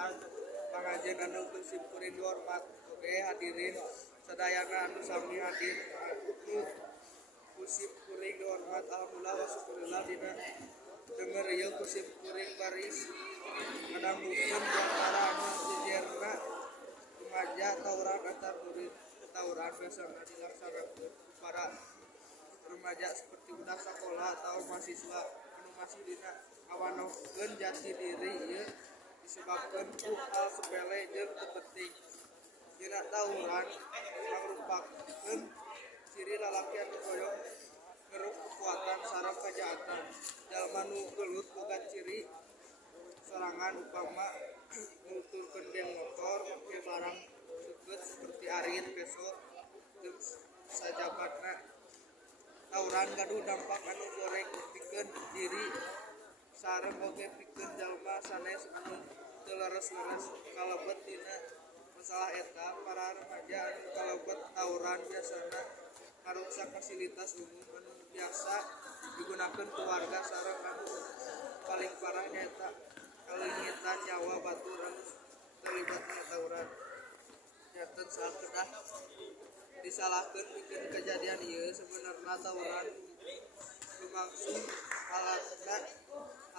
Quran pangajian anu kusip kuring dihormat oge hadirin sadayana anu sami hadir kusip kuring dihormat alhamdulillah wa syukurillah dina denger ieu kusip kuring baris ngadanggukeun diantara anu jejerna rumaja tawuran antar murid tawuran biasana dilaksanakeun para remaja seperti budak sekolah atau mahasiswa anu masih dina ngawanohkeun jati diri ieu disebabkeun ku hal sepele jeung teu penting. Dina tawuran mangrupakeun ciri lalaki anu hoyong ngerup kekuatan sareng kajaatan. Jalma nu gelut boga ciri sorangan upama nuturkeun geng motor make barang seukeut seperti arit peso jeung sajabatna. Tawuran gaduh dampak anu goreng pikeun diri sareng oge pikeun jalma sanes anu teu leres-leres kalebet dina masalah eta. Para remaja anu kalebet tawuran biasana ngaruksak fasilitas umum anu biasa digunakeun keluarga sareng anu paling parah nyaeta kalengitan nyawa batur anu terlibat dina tawuran. Nyaten sakedah disalahkeun pikeun kejadian ieu sebenarnya tawuran lumangsung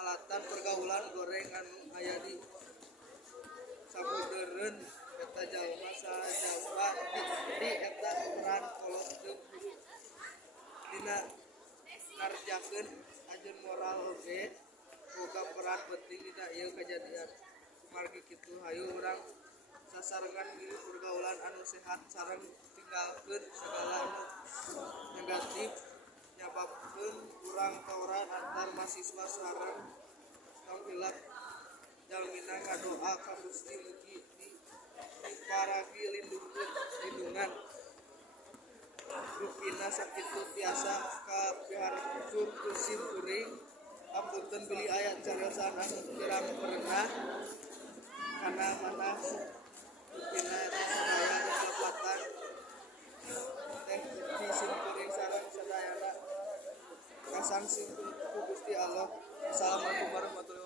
alatan pergaulan goreng anu aya di sabudeureun eta jalma sajalma di eta peran kolot jeung guru dina ngarjakeun ajeun moral oge boga peran penting dina ieu kejadian. Kumargi kitu hayu urang sasarengan milu pergaulan anu sehat sareng tinggalkeun sagala anu negatif nyababkeun urang tawuran antar mahasiswa sareng tangkilap jalmina ngadoa ka Gusti mugi diparagi lindungan rupina sakitu tiasa kapiharjur kusip kuring ampunten beli ayat cariosan anu kirang perenah kana manah rupina sadaya kesempatan teh Gusti simkuring sareng sadayana kasang simkuring ku Gusti Allah. Assalamualaikum warahmatullahi wabarakatuh.